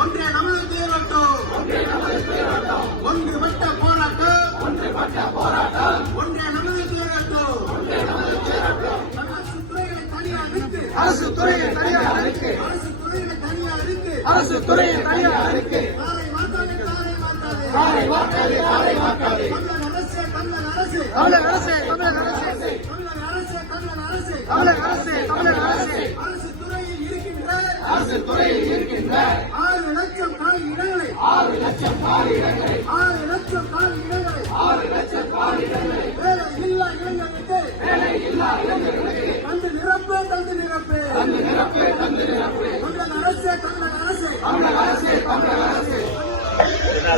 ஒன்றிய நமது தேரட்டும் ஒன்றுபட்ட போராட்டம் ஒன்றிய நமது தேரட்டும் அரசு துறையை தனியாக இருக்கு அரசு துறையை தனியாக இருக்கு தமிழக அரசு துறையில் இருக்கின்ற 6 லட்சம் காலி இடங்களை 6 லட்சம் காலி இடங்களை வேலை இல்லா இளைஞர்களுக்கு தந்து நிரப்பு தமிழக அரசு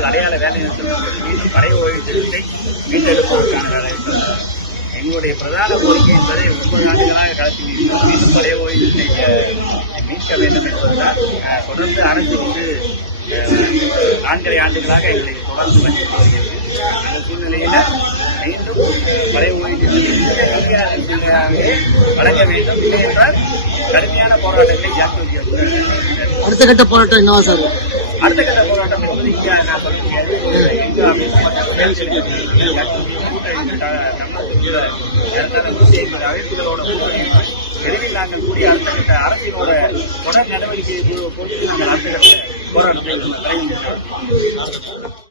அடையாள வேலை நிறுத்தம் படை ஓய்வு திட்டத்தை மீட்டெடுப்பதற்கான வேலை. எங்களுடைய பிரதான கோரிக்கை என்பதை 9 ஆண்டுகளாக களத்தில் மீண்டும் படை ஓய்வு மீட்க வேண்டும் என்பதுதான். தொடர்ந்து அரசு 4.5 ஆண்டுகளாக எங்களை தொடர்ந்து வகித்து வருகிறது. அந்த சூழ்நிலையில மீண்டும் படை ஓய்வு வழங்க வேண்டும். இல்லை என்றால் கடுமையான போராட்டங்களை ஜாக்கிரதையாக. அடுத்த கட்ட போராட்டம் என்னவா சார்? அடுத்த கட்ட போராட்டம் என்பது இங்கே நான் சொல்ல முடியாது. அமைப்புகளோட கூட்டணி விரைவில் நாங்கள் கூடிய அடுத்த கட்ட அரசியலோட தொடர் நடவடிக்கை பொறுத்து நாங்கள் அடுத்த கட்ட போராட்டத்தை